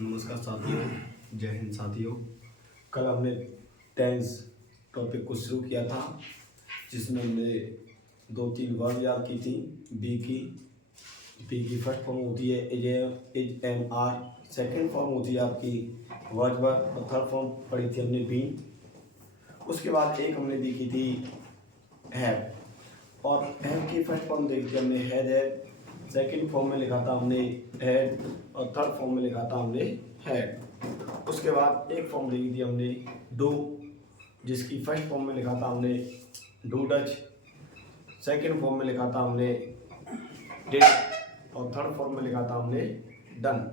नमस्कार साथियों, जय हिंद साथियों। कल हमने टेंस टॉपिक को शुरू किया था, जिसमें हमने 2-3 वर्ड याद की थी। बी की फर्स्ट फॉर्म होती है is am are, second form होती है आपकी वर्ड वर, और थर्ड फॉर्म पढ़ी थी हमने बी। उसके बाद एक हमने दी की थी हैव, और हैव की फर्स्ट फॉर्म देखी थी हमने हैड, सेकेंड फॉर्म में लिखा था हमने हैड, और थर्ड फॉर्म में लिखा था हमने हैड। उसके बाद एक फॉर्म लिखी थी हमने डू, जिसकी फर्स्ट फॉर्म में लिखा था हमने डू डच, सेकेंड फॉर्म में लिखा था हमने डिड, और थर्ड फॉर्म में लिखा था हमने डन।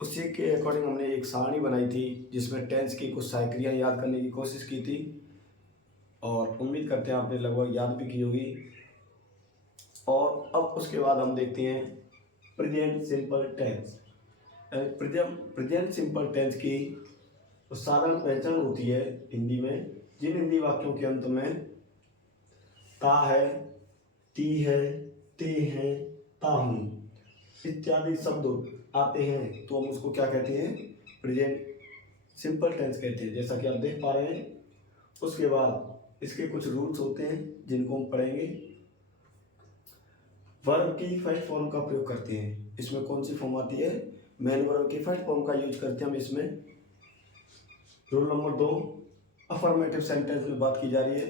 उसी के अकॉर्डिंग हमने एक सारणी बनाई थी, जिसमें टेंस की कुछ साइक्रियाँ याद करने की कोशिश की थी, और उम्मीद करते हैं आपने लगभग याद भी की होगी। और अब उसके बाद हम देखते हैं present simple tense. Present simple tense की साधारण पहचान होती है हिंदी में, जिन हिंदी वाक्यों के अंत में ता है, ती है, ते है, ता हूँ इत्यादि शब्द आते हैं, तो हम उसको क्या कहते हैं? प्रेजेंट सिंपल टेंस कहते हैं, जैसा कि आप देख पा रहे हैं। उसके बाद इसके कुछ रूल्स होते हैं, जिनको हम पढ़ेंगे। वर्ब की फर्स्ट फॉर्म का प्रयोग करते हैं। इसमें कौन सी फॉर्म आती है? मेन वर्ब की फर्स्ट फॉर्म का यूज करते हैं हम इसमें। रूल नंबर 2, अफर्मेटिव सेंटेंस में बात की जा रही है,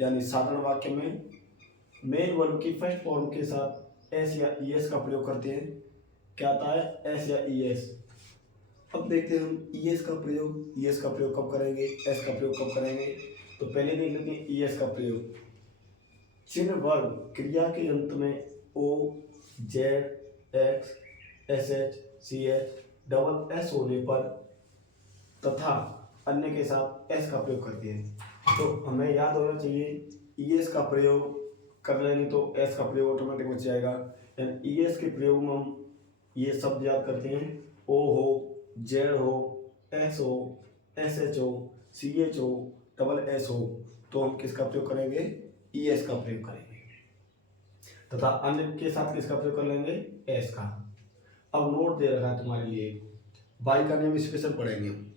यानी साधारण वाक्य में मेन वर्ब की फर्स्ट फॉर्म के साथ एस या ईएस का प्रयोग करते हैं। क्या आता है? एस या ईएस। अब देखते हैं हम ईएस का प्रयोग, ईएस का प्रयोग कब करेंगे, एस का प्रयोग कब करेंगे। तो पहले देख लेते हैं ईएस का प्रयोग। चिन्ह वर्ग क्रिया के अंत में O, Z, X, S H, C H, double S होने पर तथा अन्य के साथ एस का प्रयोग करते हैं। तो हमें याद होना चाहिए, ईएस का प्रयोग कर लेंगे तो एस का प्रयोग ऑटोमेटिक हो जाएगा। यानी ईएस के प्रयोग में हम ये शब्द याद करते हैं, ओ हो, जेड हो, एस हो, एस एच हो, सी एच हो, डबल एस हो, तो हम किसका प्रयोग करेंगे? ईएस का प्रयोग करेंगे। तथा अन्य के साथ किसका प्रयोग कर लेंगे? एस का। अब नोट दे रखा है तुम्हारे लिए, बाई का नियम स्पेशल पढ़ेंगे हम।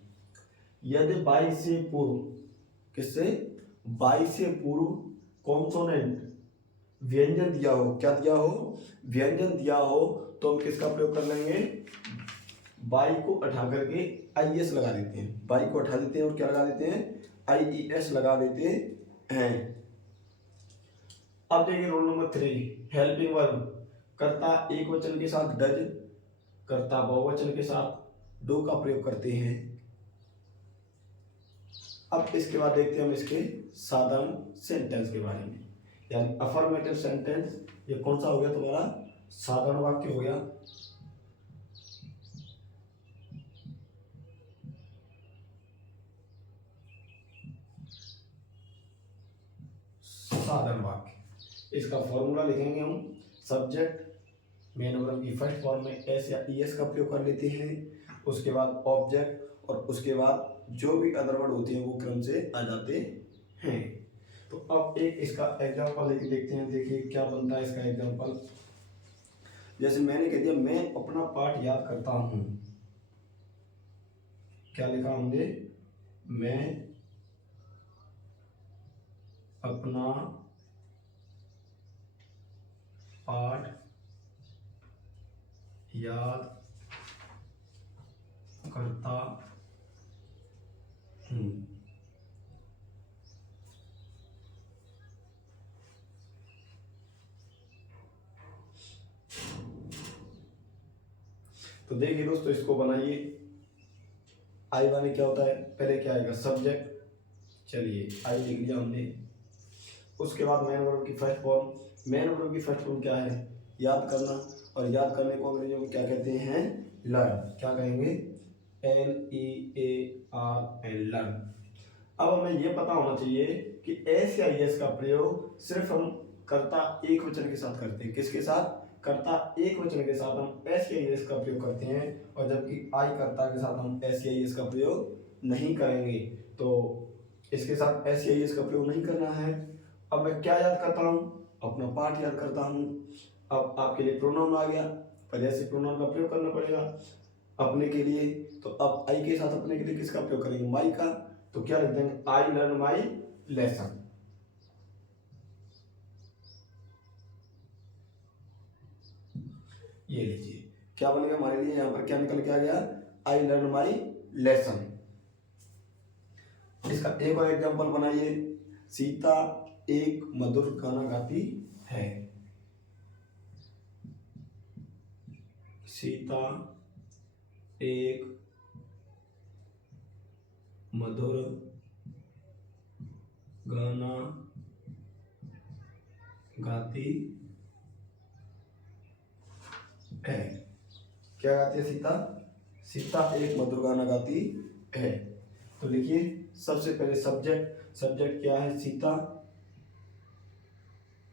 यदि बाई से पूर्व, किससे? बाई से पूर्व कॉन्सोनेंट व्यंजन दिया हो, क्या दिया हो? व्यंजन दिया हो, तो हम किसका प्रयोग कर लेंगे? बाई को हटा करके आईएस लगा देते हैं। बाई को हटा देते हैं और क्या लगा देते हैं? आईईएस लगा देते हैं। अब देखिए रूल नंबर 3, हेल्पिंग वर्ब। कर्ता एक वचन के साथ डज, कर्ता बहुवचन के साथ डू का प्रयोग करते हैं। अब इसके बाद देखते हैं हम इसके साधारण सेंटेंस के बारे में, यानी अफर्मेटिव सेंटेंस। ये कौन सा हो गया तुम्हारा? साधारण वाक्य हो गया। साधारण वाक्य, इसका फॉर्मूला लिखेंगे हम। सब्जेक्ट मेन वर्ब की फर्स्ट फॉर्म में एस या ईएस का प्रयोग कर लेते हैं। उसके बाद ऑब्जेक्ट, और उसके बाद जो भी अदर वर्ड होती हैं वो क्रम से आ जाते हैं। तो अब एक इसका एग्जांपल लेके देखते हैं। देखिए क्या बनता है इसका एग्जांपल। जैसे मैंने कह दिया, मैं अपना पाठ याद करता हूँ। क्या लिखा हमने? मैं अपना पाठ याद करता हूँ। तो देखिए दोस्तों, इसको बनाइए। आई वाले क्या होता है? पहले क्या आएगा? सब्जेक्ट। चलिए आई लिख लिया हमने। उसके बाद मैन वर्ब की फर्स्ट फॉर्म। मैन वर्ब की फर्स्ट फॉर्म क्या है? याद करना। और याद करने को अंग्रेजी में क्या कहते हैं? लर्न। क्या कहेंगे? LEARN, learn. अब हमें यह पता होना चाहिए कि एस या एस का प्रयोग सिर्फ हम कर्ता एक वचन के साथ करते हैं। किसके साथ? कर्ता एक वचन के साथ हम एस या एस का प्रयोग करते हैं, और जबकि आई कर्ता के साथ हम एस या एस का प्रयोग नहीं करेंगे। तो इसके साथ एस या एस का प्रयोग नहीं करना है। अब मैं क्या याद करता हूँ? अपना पाठ याद करता हूँ। अब आपके लिए प्रोनाउन आ गया, पर ऐसे प्रोनाउन का प्रयोग करना पड़ेगा। अपने के लिए। तो अब आई के साथ अपने के लिए किसका प्रयोग करेंगे, माई का। तो क्या लिख देंगे, आई लर्न माई लेसन। ये लीजिए क्या बन गया हमारे लिए, यहाँ पर क्या निकल के आ गया, आई लर्न माई लेसन। इसका एक और एग्जांपल बनाइए, सीता एक मधुर गाना गाती है। सीता एक मधुर गाना गाती है। क्या गाती है सीता, सीता एक मधुर गाना गाती है। तो लिखिए सबसे पहले सब्जेक्ट, सब्जेक्ट क्या है, सीता।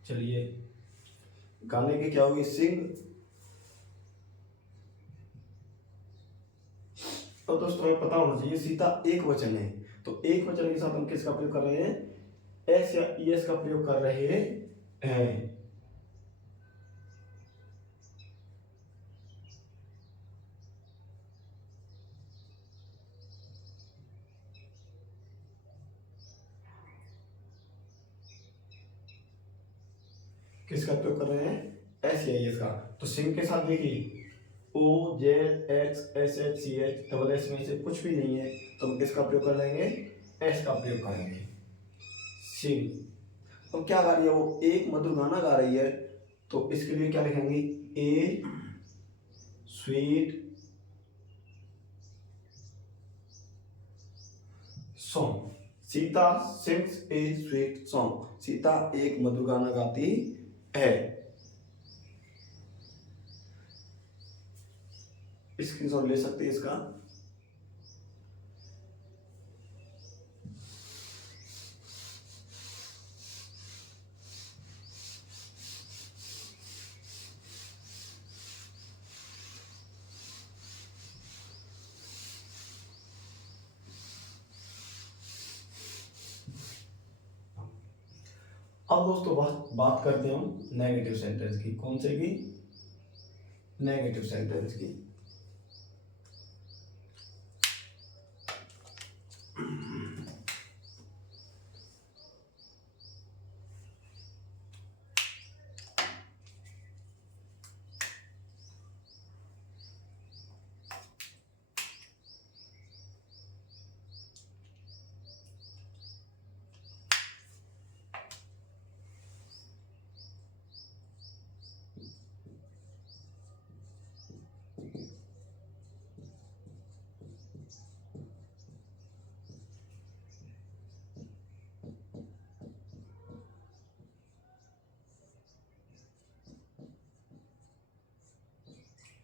चलिए गाने की क्या होगी, सिंग। तो दोस्तों हमें पता होना चाहिए सीता एक वचन है, तो एक वचन के साथ हम किसका प्रयोग कर रहे हैं, एस या ईएस का प्रयोग कर रहे हैं। किसका प्रयोग कर रहे हैं, एस या ईएस का। तो सिंग के साथ देखिए O Z X S H C H double S में से कुछ भी नहीं है, तो हम किसका प्रयोग कर लेंगे, एस का प्रयोग करेंगे, सिंग। तो क्या गा रही है वो, एक मधुर गाना गा रही है, तो इसके लिए क्या लिखेंगे, ए स्वीट सॉन्ग। सीता सिंग्स ए स्वीट सॉन्ग, सीता एक मधुर गाना गाती है। स्क्रीनशॉट ले सकते हैं इसका। अब दोस्तों बात करते हैं हम नेगेटिव सेंटेंस की। कौन से की, नेगेटिव सेंटेंस की।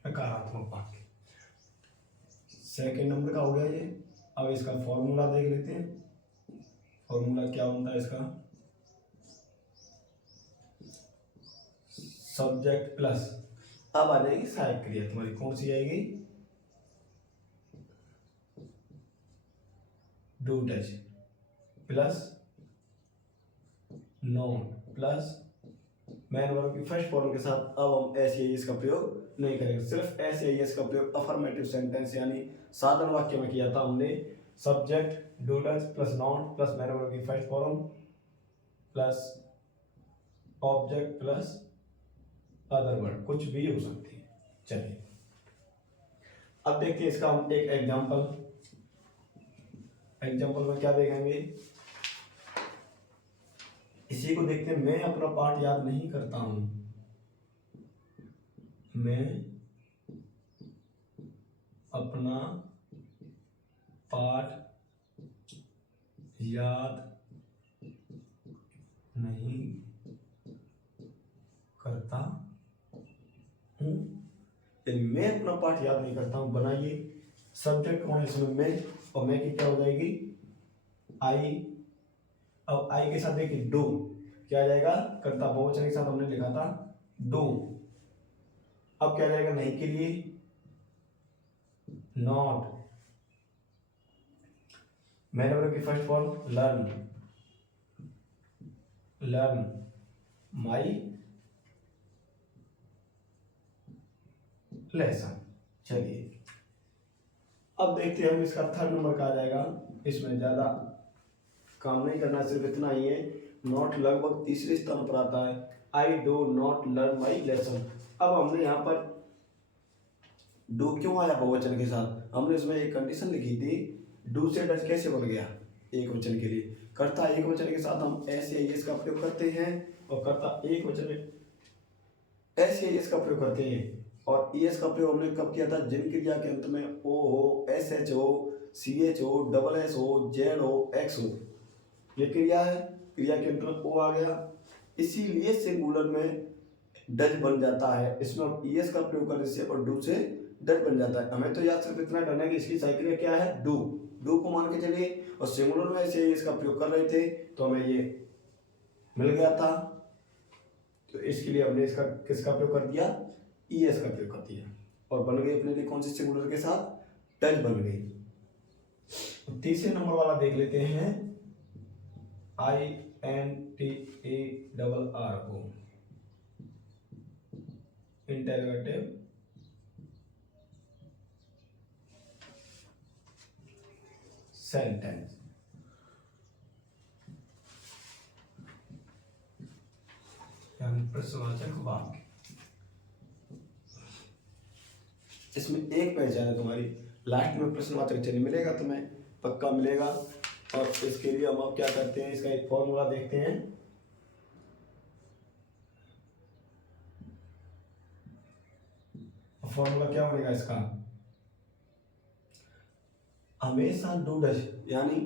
नकारात्मक वाक्य सेकेंड नंबर का हो गया ये। अब इसका फॉर्मूला देख लेते हैं। फॉर्मूला क्या होता है इसका, सब्जेक्ट प्लस, अब आ जाएगी सहायक क्रिया तुम्हारी, कौन सी आएगी, do touch plus non plus main verb की फर्स्ट फॉर्म के साथ। अब हम एस या एस का प्रयोग नहीं करेंगे, सिर्फ एस या एस का प्रयोग अफर्मेटिव सेंटेंस यानी साधन वाक्य में किया था हमने। Subject do does plus non plus main verb की first form plus object plus other word, कुछ भी हो सकती है। चलिए अब देखते हैं इसका हम एक एग्जांपल। एग्जांपल में क्या देखेंगे, इसी को देखते हैं। मैं अपना पाठ याद नहीं करता हूं, मैं अपना पाठ याद नहीं करता हूं, मैं अपना पाठ याद नहीं करता हूं। बनाइए सब्जेक्ट कौन है इसमें, मैं, और मैं की क्या हो जाएगी, आई। अब आई के साथ देखिए डू, क्या आ जाएगा, कर्ता बहुवचन के साथ हमने लिखा था डू। अब क्या जाएगा, नहीं के लिए नॉट, मैन वर्ब की फर्स्ट फॉर्म लर्न, लर्न माई लेसन। चलिए अब देखते हैं हम इसका थर्ड नंबर का आ जाएगा। इसमें ज़्यादा काम नहीं करना, सिर्फ इतना ही है। नॉट लगभग तीसरे स्थान पर आता है। I do not learn my lesson. अब हमने यहाँ पर डू क्यों आया बहुवचन के साथ, हमने इसमें एक कंडीशन लिखी थी, डू से डज कैसे बन गया एक वचन के लिए। कर्ता एक वचन के साथ हम एस या एस का प्रयोग करते हैं, और कर्ता एक वचन में एस या एस का प्रयोग करते हैं। और एस का प्रयोग हमने कब किया था, जिन क्रिया के अंत में ओ हो, एस एच हो, सी एच हो, डबल एस हो, जेड हो, एक्स हो, ये क्रिया है, क्रिया के अंत में ओ आ गया, इसीलिए सिंगुलर में डज बन जाता है। इसमें हम एस का प्रयोग करने से और डू से डज बन जाता है। हमें तो याद सिर्फ इतना करना है कि इसकी सही क्रिया क्या है, डू। डू को मान के चलिए, और सिंगुलर में ऐसे इसका प्रयोग कर रहे थे तो हमें ये मिल गया था। तो इसके लिए हमने इसका किसका प्रयोग कर दिया, एस का प्रयोग कर दिया, और बन गई अपने लिए कौन सी सिंगुलर के साथ, डज बन गई। तीसरे नंबर वाला देख लेते हैं, I N T A double R O, interrogative sentence. प्रश्नवाचक वाक्य। इसमें एक पहचान है तुम्हारी, लास्ट में प्रश्नवाचक चिन्ह मिलेगा तुम्हें, पक्का मिलेगा। और इसके लिए हम अब क्या करते हैं, इसका एक फॉर्मूला देखते हैं। फॉर्मूला क्या बनेगा इसका, हमेशा डू डज, यानी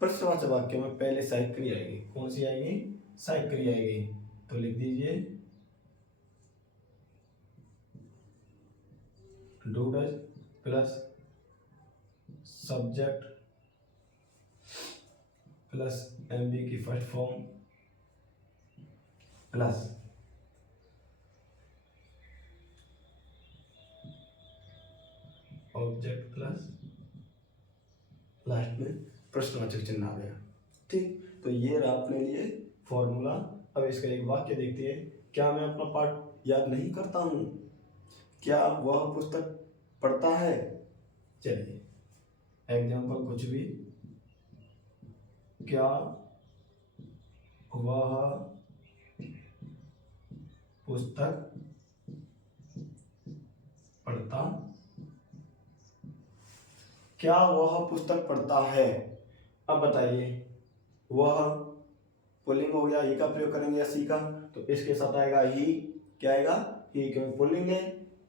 प्रश्नवाचक वाक्य में पहले सहायक क्रिया आएगी। कौन सी आएगी, सहायक क्रिया आएगी। तो लिख दीजिए do does plus subject plus MB की first form plus object plus last में प्रश्नवाचक चिन्ह आ गया। ठीक, तो ये रहा अपने लिए फॉर्मूला। अब इसका एक वाक्य देखते हैं। क्या मैं अपना पाठ याद नहीं करता हूँ, क्या वह पुस्तक पढ़ता है। चलिए एग्जाम्पल कुछ भी, क्या वह पुस्तक पढ़ता, क्या वह पुस्तक पढ़ता है। अब बताइए, वह पुल्लिंग हो गया, ही का प्रयोग करेंगे या सी का, तो इसके साथ आएगा ही। क्या आएगा, ही, क्योंकि पुल्लिंग है,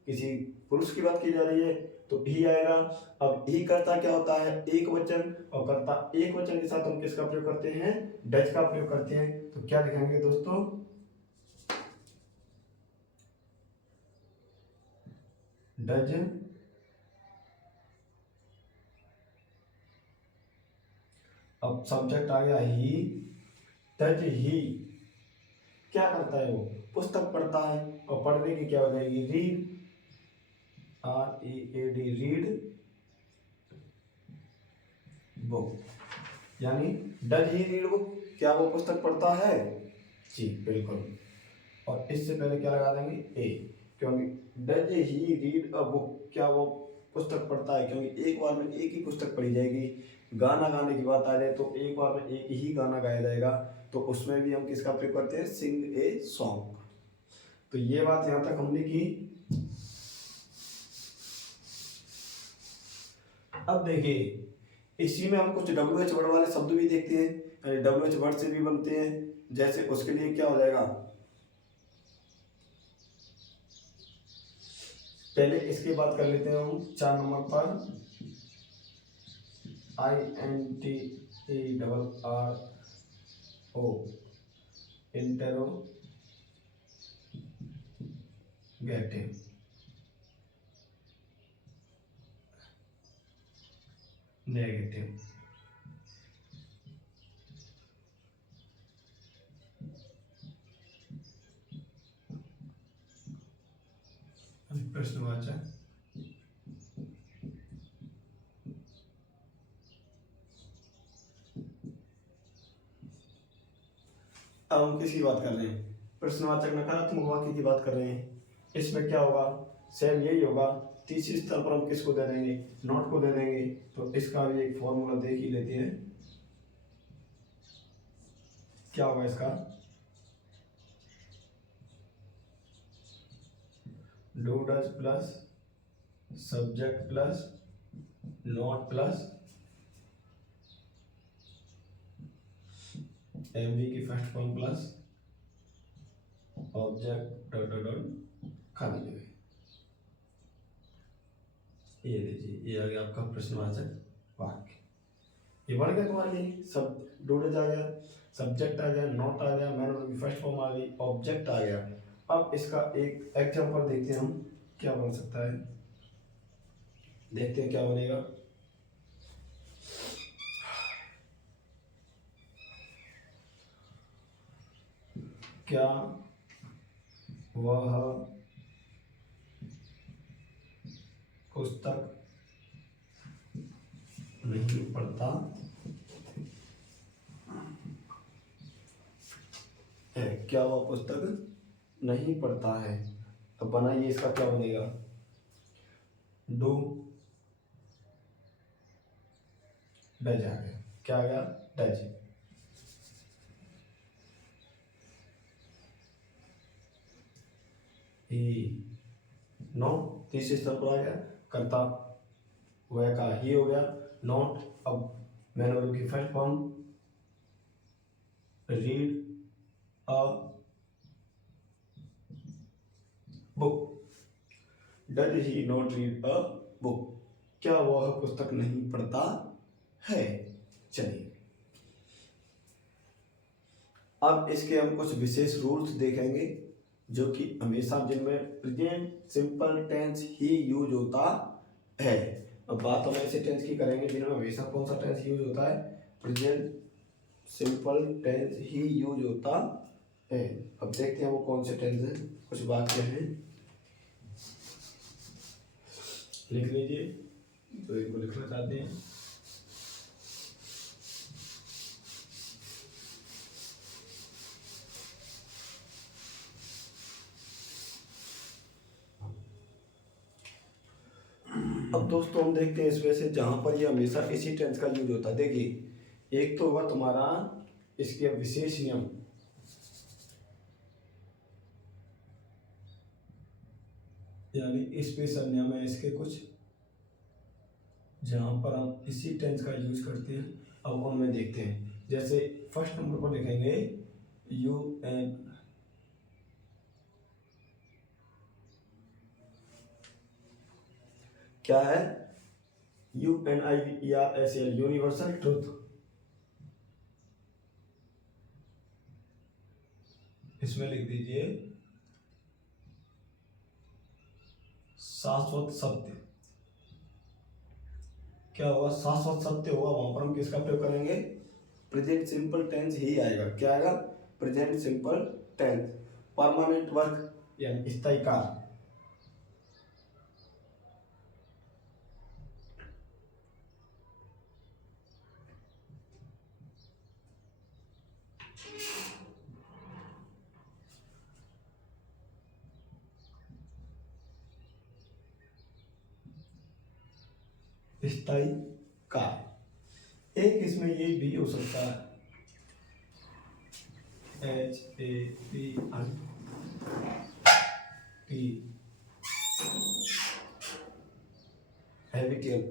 किसी पुरुष की बात की जा रही है तो ही आएगा। अब ही करता क्या होता है, एक वचन, और करता एक वचन के साथ हम किसका प्रयोग करते हैं, डज का प्रयोग करते हैं। तो क्या लिखेंगे दोस्तों, डज। अब सब्जेक्ट आ गया ही, डज ही क्या करता है, वो पुस्तक पढ़ता है, और पढ़ने की क्या हो जाएगी, रीड, READ, रीड बुक, यानी डज ही रीड बुक, क्या वो पुस्तक पढ़ता है, जी बिल्कुल। और इससे पहले क्या लगा देंगे, ए, क्योंकि does he read a book, क्या वो पुस्तक पढ़ता है, क्योंकि एक बार में एक ही पुस्तक पढ़ी जाएगी। गाना गाने की बात आ जाए तो एक बार में एक ही गाना गाया जाएगा, तो उसमें भी हम किसका प्रयोग करते हैं, सिंग ए सॉन्ग। तो ये बात यहाँ तक हमने की। अब देखिए, इसी में हम कुछ WH वर्ड वाले शब्द भी देखते हैं, WH वर्ड से भी बनते हैं। जैसे उसके लिए क्या हो जाएगा, पहले इसकी बात कर लेते हैं हम 4 नंबर पर, INTERRO, इंटेरोगेटिव, नेगेटिव। प्रश्नवाचक, अब हम किसकी बात कर रहे हैं, प्रश्नवाचक नकारात्मक वाक्य की बात कर रहे हैं। इसमें क्या होगा, सेम यही होगा। तीसरे स्थान पर हम किसको दे देंगे, नॉट को दे देंगे। तो इसका भी एक फॉर्मूला देख ही लेते हैं, क्या होगा इसका, do does plus subject plus not plus MV की first form plus object dot dot dot खाली जगह। ये लीजिए, ये आ गया आपका प्रश्नवाचक वाक्य। ये बन गया तुम्हारे लिए, सब डूडेज आ गया, सब्जेक्ट आ गया, नॉट आ गया, मैन की फर्स्ट फॉर्म आ गई, ऑब्जेक्ट आ गया। अब इसका एक एग्जांपल देखते हैं हम, क्या बन सकता है, देखते हैं क्या बनेगा। क्या वह पुस्तक नहीं पढ़ता है, क्या वह पुस्तक नहीं पढ़ता है। तो बनाइए, इसका क्या बनेगा, डू डज आ गया, क्या आ गया, डज। ही नो तीसरे स्तर पर आ गया, कर्ता वह का ही हो गया, नॉट। अब मैन की first form read a book, does he not read a book, क्या वह पुस्तक नहीं पढ़ता है। चलिए, अब इसके हम कुछ विशेष रूल्स देखेंगे, जो कि हमेशा जिनमें प्रेजेंट सिंपल टेंस ही यूज होता है। अब बात हम ऐसे टेंस की करेंगे जिनमें हमेशा कौन सा टेंस यूज होता है, प्रेजेंट सिंपल टेंस ही यूज होता है। अब देखते हैं वो कौन से टेंस हैं, कुछ वाक्य हैं, लिख लीजिए तो इनको लिखना चाहते हैं। अब दोस्तों हम देखते हैं इसमें से जहां पर ये हमेशा इसी टेंस का यूज होता है। देखिए, एक तो हुआ तुम्हारा इसके विशेष नियम, यानी स्पेशल नियम है इसके कुछ, जहां पर हम इसी टेंस का यूज करते हैं। अब उनमें देखते हैं, जैसे फर्स्ट नंबर पर लिखेंगे यू एन, क्या है, UNIVERSAL यूनिवर्सल ट्रूथ। इसमें लिख दीजिए शाश्वत सत्य। क्या हुआ, शाश्वत सत्य हुआ, वहां पर हम किसका प्रयोग करेंगे, प्रेजेंट सिंपल टेंस ही आएगा। क्या आएगा, present simple tense. Permanent work यानी स्थायी कार्य, स्थायी कार्य। एक इसमें ये भी हो सकता है, HAPIT, हैबिटियल।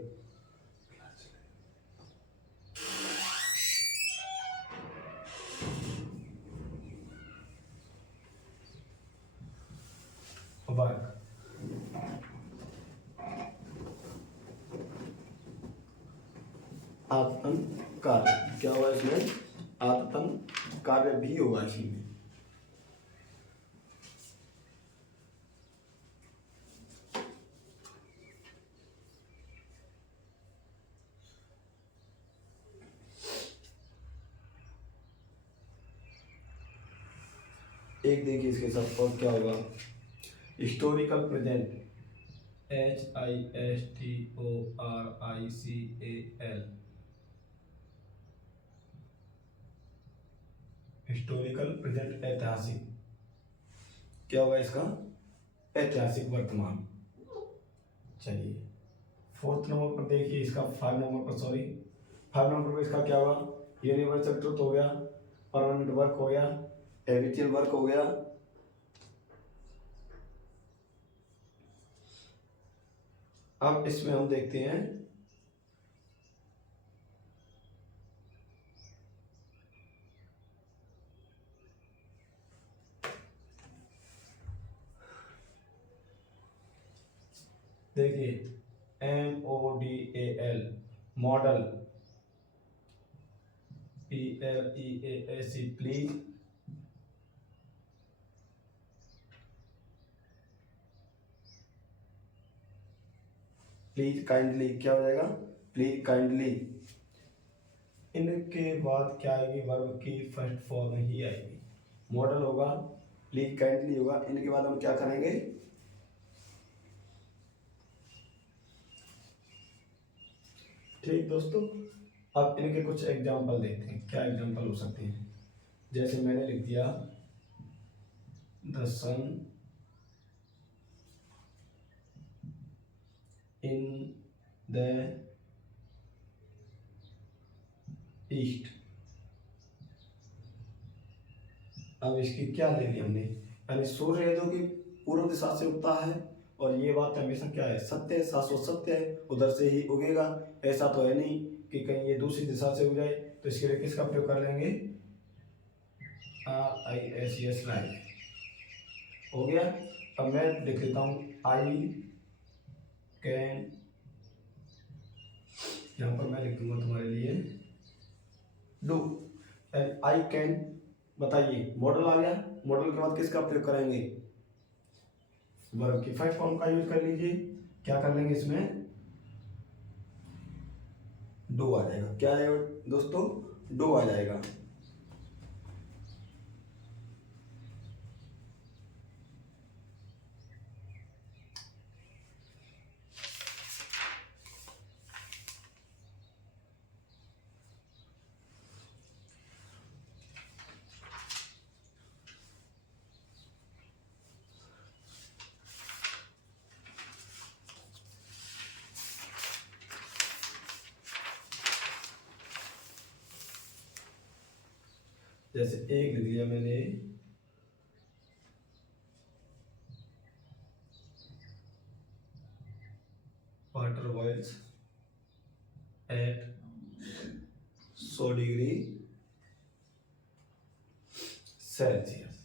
वर्क, आतन कार्य। क्या हुआ इसमें, आतन कार्य भी होगा इसमें। एक देखिए इसके साथ और क्या होगा, historical present, HISTORICAL, historical present ऐतिहासिक। क्या होगा इसका, ऐतिहासिक वर्तमान। चलिए फोर्थ नंबर पर देखिए, इसका 5 नंबर पर इसका क्या हुआ, यूनिवर्सल ट्रुथ हो गया, परमानेंट वर्क हो गया, हैबिचुअल वर्क हो गया। अब इसमें हम देखते हैं देखिए MODAL model, PLEASE please, please kindly, क्या हो जाएगा, प्लीज काइंडली। इनके बाद क्या आएगी, वर्ब की फर्स्ट फॉर्म ही आएगी, मॉडल होगा, प्लीज काइंडली होगा। इनके बाद हम क्या करेंगे, ठीक दोस्तों। अब इनके कुछ एग्जाम्पल देखते हैं, क्या एग्जाम्पल हो सकते हैं। जैसे मैंने लिख दिया the sun in the east. अब इसकी क्या ले ली हमने, यानी सूर्य है जो कि पूर्व दिशा से उगता है, और ये बात हमेशा क्या है, सत्य है, शाश्वत सत्य है, उधर से ही उगेगा। ऐसा तो है नहीं कि कहीं ये दूसरी दिशा से उग जाए, तो इसके लिए किसका प्रयोग कर लेंगे, RISES, राइट हो गया। अब मैं लिख लेता हूँ आई कैन, यहाँ पर मैं लिख दूंगा तुम्हारे लिए डू, आई कैन। बताइए मॉडल आ गया, मॉडल के बाद किसका प्रयोग करेंगे, वर्ब की फर्स्ट फॉर्म का यूज कर लीजिए। क्या कर लेंगे इसमें, डू आ जाएगा। क्या आ जाएगा दोस्तों, डू आ जाएगा। जैसे एक लिख दिया मैंने, water boils at 100 degree Celsius.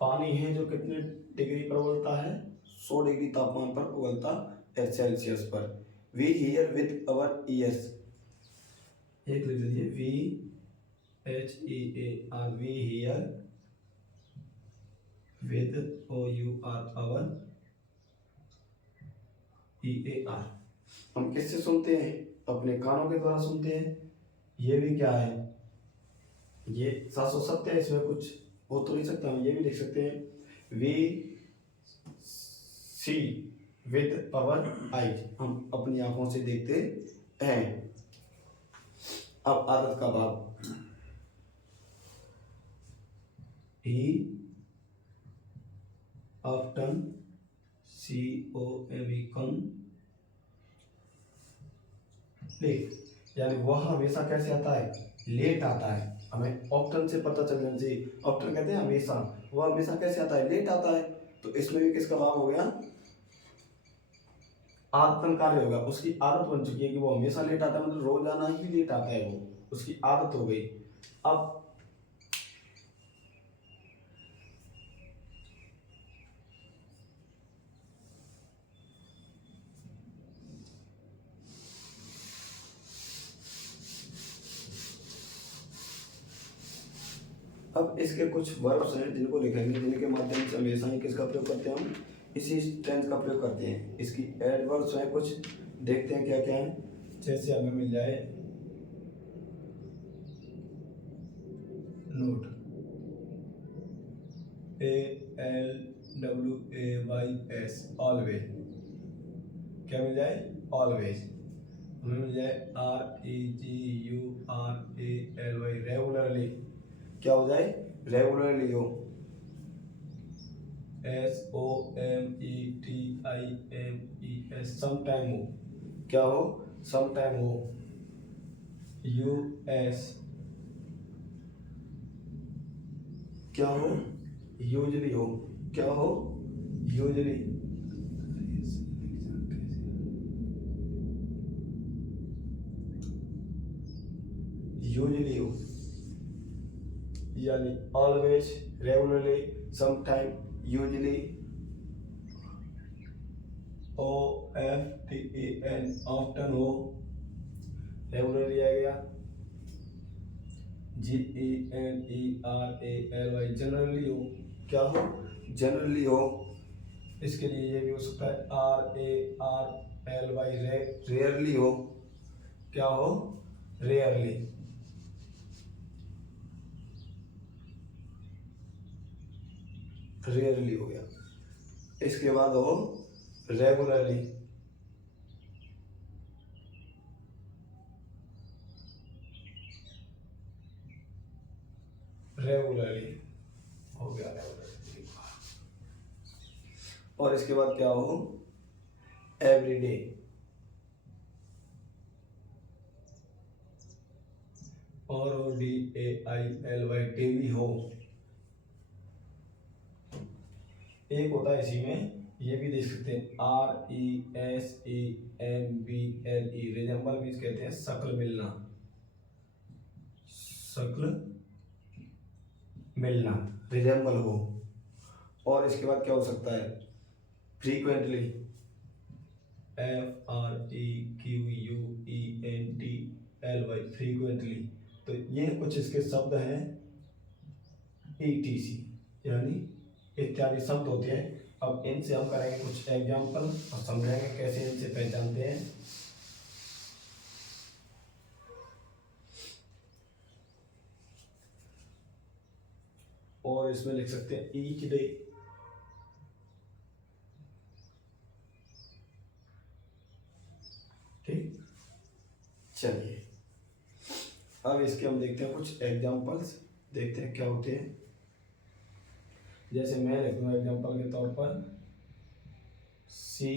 पानी है जो कितने डिग्री पर उबलता है, 100 डिग्री तापमान पर उबलता है सेल्सियस पर। We hear with our ears, एक लिख दीजिए VHEAR, we hear with OUR our EAR। हम किससे सुनते हैं, अपने कानों के द्वारा सुनते हैं। ये भी क्या है, ये 770 है, इसमें कुछ हो तो नहीं सकता, हम ये भी लिख सकते हैं we see with our eyes, हम अपनी आंखों से देखते हैं। अब आदत का भाव, ही ऑफ्टन COME कम लेट, यानी वह हमेशा कैसे आता है, लेट आता है। हमें ऑप्टन से पता चल जाना चाहिए, ऑप्टन कहते हैं हमेशा, वह हमेशा कैसे आता है, लेट आता है। तो इसमें भी किसका भाव हो गया, आदतन कार्य होगा, उसकी आदत बन चुकी है कि वो हमेशा लेट आता है, मतलब रोजाना ही लेट आता है, वो उसकी आदत हो गई। अब अब इसके कुछ वर्ब्स हैं जिनको लिखेंगे, जिनके माध्यम से हमेशा ही किसका प्रयोग करते हैं, हम इसी टेंस का प्रयोग करते हैं। इसकी एडवर्ब्स हैं कुछ, देखते हैं क्या क्या है। जैसे हमें मिल जाए नोट, ALWAYS, ऑलवेज, क्या मिल जाए, ऑलवेज। हमें मिल जाए REGURALY, रेगुलरली, क्या हो जाए, रेगुलरली हो। SOMETIME, है सम टाइम हो, क्या हो, सम टाइम हो, यूएस, क्या हो, यूजली हो, क्या हो, यूजली, यूजली हो, यानी always, regularly, some time, usually, O F T E N, often हो, रेगुलरली आ गया, G E N E R A L Y, generally हो, क्या हो, जनरली हो, इसके लिए ये भी हो सकता है R A R L Y, rarely हो, क्या हो, रेयरली, रेयरली हो गया। इसके बाद हो रेगुलरली, रेगुलरली हो गया, रेगुलरली। और इसके बाद क्या हो, एवरीडे, और O D A I L Y, daily हो। एक होता है इसी में, ये भी देख सकते हैं, R E S E M B L E, resemble भी कहते हैं, शक्ल मिलना, शक्ल मिलना, रिजेंबल हो। और इसके बाद क्या हो सकता है, frequently, F R E Q U E N T L Y, frequently. तो ये कुछ इसके शब्द हैं, ईटीसी यानी इत्यादि शब्द होते हैं। अब इनसे हम करेंगे कुछ एग्जाम्पल और समझाएंगे कैसे इनसे पहचानते हैं। और इसमें लिख सकते हैं ईच डे, ठीक। चलिए अब इसके हम देखते हैं कुछ एग्जाम्पल्स, देखते हैं क्या होते हैं। जैसे मैं लिख दूंगा एग्जाम्पल के तौर पर, सी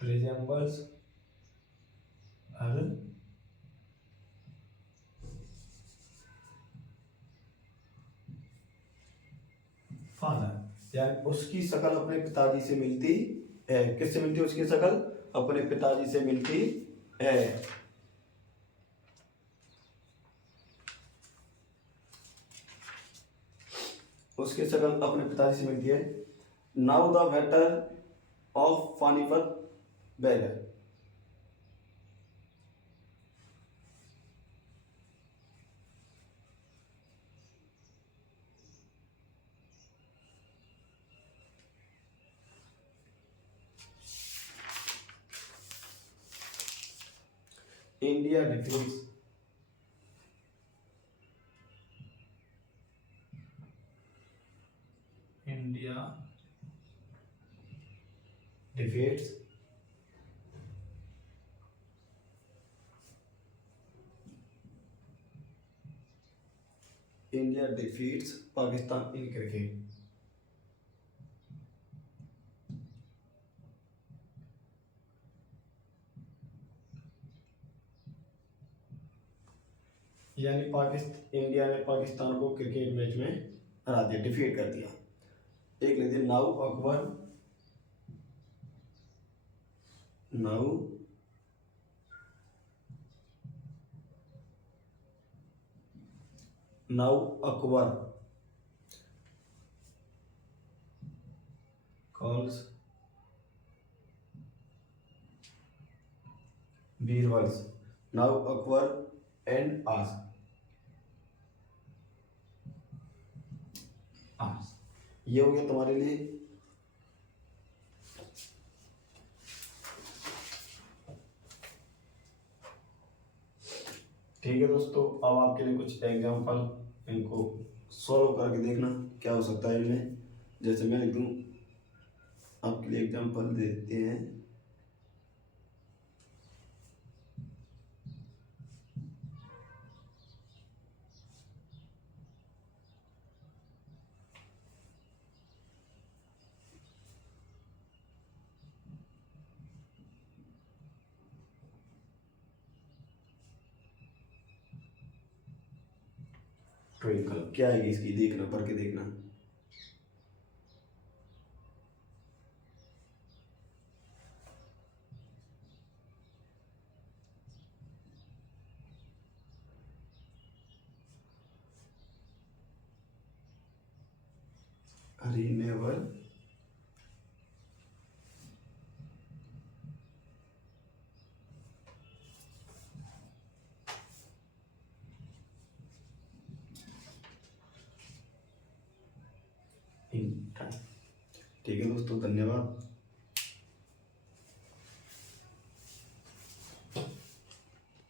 resembles her father, यानी उसकी शक्ल अपने पिताजी से मिलती है। किससे मिलती है उसकी शक्ल, अपने पिताजी से मिलती है। उसकी शक्ल अपने पिताजी से मिलती है। Now the battle of Panipat बैगर, India defeats, India defeats India defeats Pakistan in cricket. यानी पाकिस्तान, इंडिया ने पाकिस्तान को क्रिकेट मैच में हरा दिया, डिफीट कर दिया। एक लिख दिया, now Akbar, now now Akbar calls Birbal's, now Akbar and ask, ये हो गया तुम्हारे लिए। ठीक है दोस्तों, अब आपके लिए कुछ एग्जांपल, इनको सॉल्व करके देखना क्या हो सकता है इनमें। जैसे मैं लिख दूं, आपके लिए एग्जांपल देते हैं। ट्विंकल। क्या आएगी इसकी, देखना पढ़ के देखना। हरी नेवर इन टाइम। ठीक है दोस्तों, धन्यवाद।